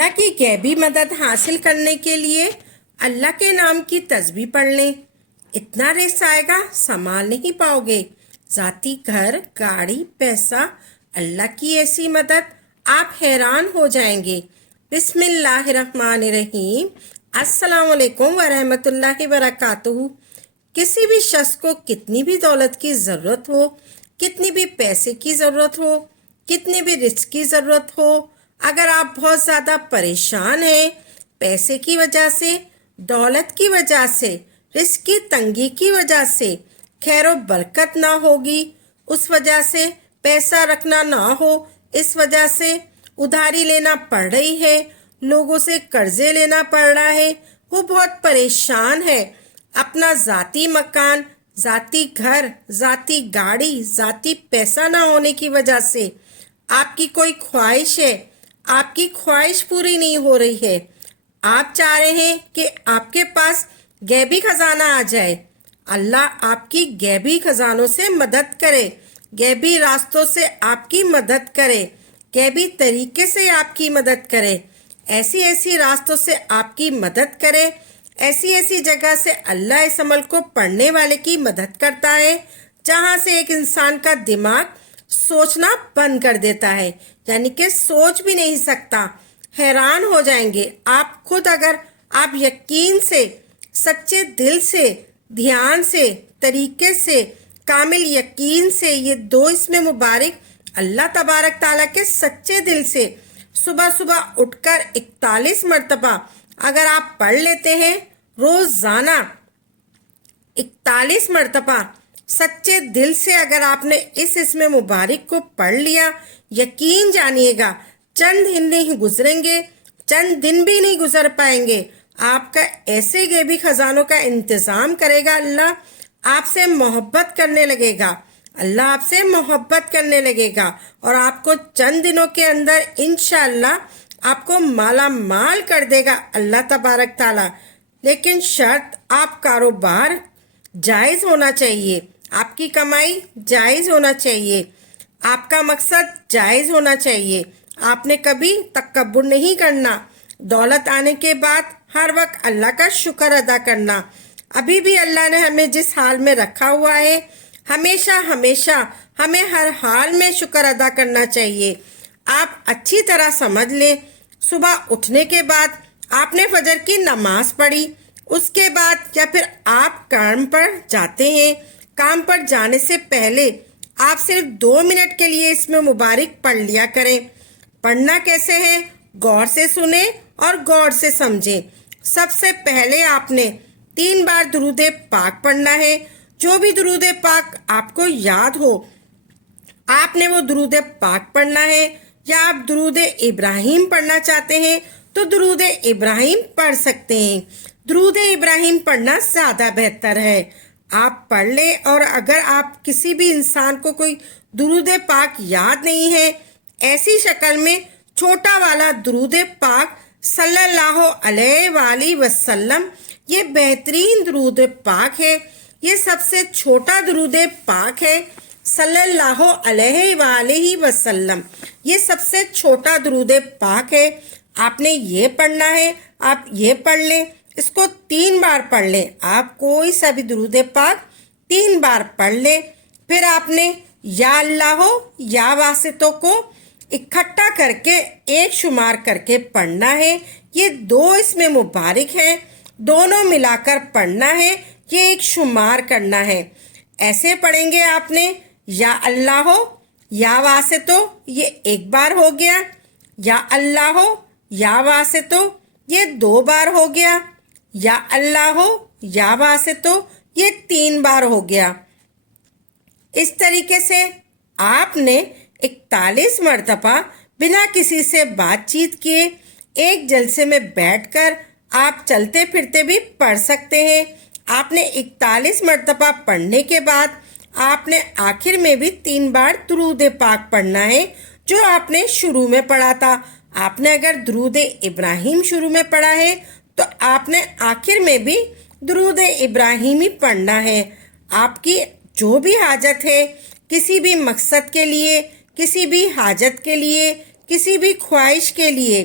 اللہ کی غیبی مدد حاصل کرنے کے لیے اللہ کے نام کی تسبیح پڑھ لیں۔ اتنا رزق آئے گا سنبھال نہیں پاؤ گے۔ ذاتی گھر، گاڑی، پیسہ، اللہ کی ایسی مدد، آپ حیران ہو جائیں گے۔ بسم اللہ الرحمن الرحیم۔ السلام علیکم ورحمۃ اللہ وبرکاتہ۔ کسی بھی شخص کو کتنی بھی دولت کی ضرورت ہو، کتنی بھی پیسے کی ضرورت ہو، کتنی بھی رزق کی ضرورت ہو، اگر آپ بہت زیادہ پریشان ہیں پیسے کی وجہ سے، دولت کی وجہ سے، رزق کی تنگی کی وجہ سے، خیر و برکت نہ ہوگی اس وجہ سے، پیسہ رکھنا نہ ہو اس وجہ سے، ادھاری لینا پڑ رہی ہے، لوگوں سے قرضے لینا پڑ رہا ہے، وہ بہت پریشان ہے، اپنا ذاتی مکان، ذاتی گھر، ذاتی گاڑی، ذاتی پیسہ نہ ہونے کی وجہ سے، آپ کی کوئی خواہش ہے، آپ کی خواہش پوری نہیں ہو رہی ہے، آپ چاہ رہے ہیں کہ آپ کے پاس غیبی خزانہ آ جائے، اللہ آپ کی غیبی خزانوں سے مدد کرے، غیبی راستوں سے آپ کی مدد کرے، غیبی طریقے سے آپ کی مدد کرے، ایسی ایسی راستوں سے آپ کی مدد کرے، ایسی ایسی جگہ سے اللہ اس عمل کو پڑھنے والے کی مدد کرتا ہے جہاں سے ایک انسان کا دماغ سوچنا بند کر دیتا ہے، یعنی کہ سوچ بھی نہیں سکتا، حیران ہو جائیں گے آپ خود اگر آپ یقین سے، سچے دل سے، دھیان سے، طریقے سے، کامل یقین سے یہ دو اسم مبارک اللہ تبارک تعالیٰ کے سچے دل سے صبح صبح اٹھ کر 41 مرتبہ اگر آپ پڑھ لیتے ہیں روزانہ 41 مرتبہ سچے دل سے اگر آپ نے اس اسم مبارک کو پڑھ لیا، یقین جانیے گا چند دن نہیں گزریں گے، چند دن بھی نہیں گزر پائیں گے، آپ کا ایسے غیبی خزانوں کا انتظام کرے گا اللہ، آپ سے محبت کرنے لگے گا، اللہ آپ سے محبت کرنے لگے گا اور آپ کو چند دنوں کے اندر انشاءاللہ آپ کو مالا مال کر دے گا اللہ تبارک تعالیٰ۔ لیکن شرط آپ کاروبار جائز ہونا چاہیے، آپ کی کمائی جائز ہونا چاہیے، آپ کا مقصد جائز ہونا چاہیے، آپ نے کبھی تکبر نہیں کرنا، دولت آنے کے بعد ہر وقت اللہ کا شکر ادا کرنا، ابھی بھی اللہ نے ہمیں جس حال میں رکھا ہوا ہے ہمیشہ ہمیشہ ہمیں ہر حال میں شکر ادا کرنا چاہیے۔ آپ اچھی طرح سمجھ لیں، صبح اٹھنے کے بعد آپ نے فجر کی نماز پڑھی، اس کے بعد یا پھر آپ کام پر جاتے ہیں، کام پر جانے سے پہلے آپ صرف 2 منٹ کے لیے اس میں مبارک پڑھ لیا کریں۔ پڑھنا کیسے ہے؟ غور سے سنیں اور غور سے سمجھیں۔ سب سے پہلے آپ نے 3 بار درود پاک پڑھنا ہے، جو بھی درود پاک آپ کو یاد ہو آپ نے وہ درود پاک پڑھنا ہے، یا آپ درود ابراہیم پڑھنا چاہتے ہیں تو درود ابراہیم پڑھ سکتے ہیں، درود ابراہیم پڑھنا زیادہ بہتر ہے، آپ پڑھ لیں۔ اور اگر آپ کسی بھی انسان کو کوئی درود پاک یاد نہیں ہے، ایسی شکل میں چھوٹا والا درود پاک صلی اللہ علیہ وآلہ وسلم، یہ بہترین درود پاک ہے، یہ سب سے چھوٹا درود پاک ہے، صلی اللہ علیہ وآلہ وسلم، یہ سب سے چھوٹا درود پاک ہے، آپ نے یہ پڑھنا ہے، آپ یہ پڑھ لیں، اس کو 3 بار پڑھ لیں، آپ کوئی سا بھی درود پاک 3 بار پڑھ لیں، پھر آپ نے یا اللہ یا واسطوں کو اکٹھا کر کے ایک شمار کر کے پڑھنا ہے، یہ 2 اسم مبارک ہیں، دونوں ملا کر پڑھنا ہے، یہ ایک شمار کرنا ہے، ایسے پڑھیں گے آپ نے یا اللہ یا واسطو، یہ 1 بار ہو گیا، یا اللہ یا واسطو یہ 2 بار ہو گیا، یا اللہ یا واسطو یہ 3 بار ہو گیا۔ اس طریقے سے آپ نے 41 مرتبہ بنا کسی سے بات چیت کیے ایک جلسے میں بیٹھ کر آپ چلتے پھرتے بھی پڑھ سکتے ہیں۔ آپ نے 41 مرتبہ پڑھنے کے بعد آپ نے آخر میں بھی 3 بار درود پاک پڑھنا ہے جو آپ نے شروع میں پڑھا تھا۔ آپ نے اگر درود ابراہیم شروع میں پڑھا ہے تو آپ نے آخر میں بھی درود ابراہیم ہی پڑھنا ہے۔ آپ کی جو بھی حاجت ہے، کسی بھی مقصد کے لیے، کسی بھی حاجت کے لیے، کسی بھی خواہش کے لیے،